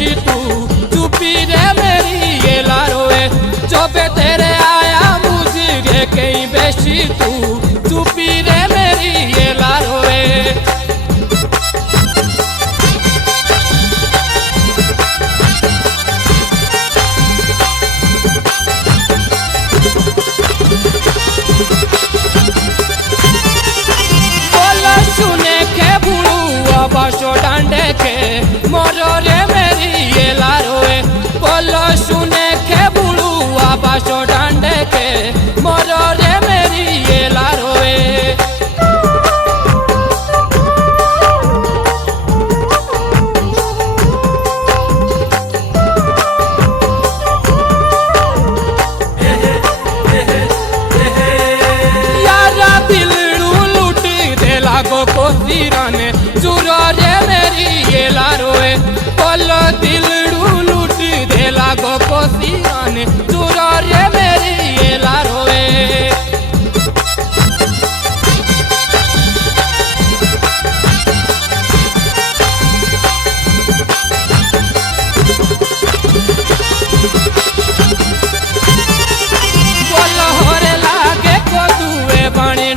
बेशी तू चुपी रे मेरी ये लारोए जब तेरे आया मुझे कहीं बेशी तू चुपी रे मेरी ये लारोए बोला सुने के बुड़ुआ बाशो डांडे के मोरो रे मेरी ये लारोए बोलो सुने के बुड़ुआ बाशो डांडे के मोरो रे मेरी ये लारोए यारा दिलड़ू लूट दे लागो कोसीराने जुरो रे मेरी ये लारोए बोलो दिलड़ू लूट दे लागो कोसीराने जुरो रे मेरी ये लारोए बोलो होरे लागे को दुए बाणी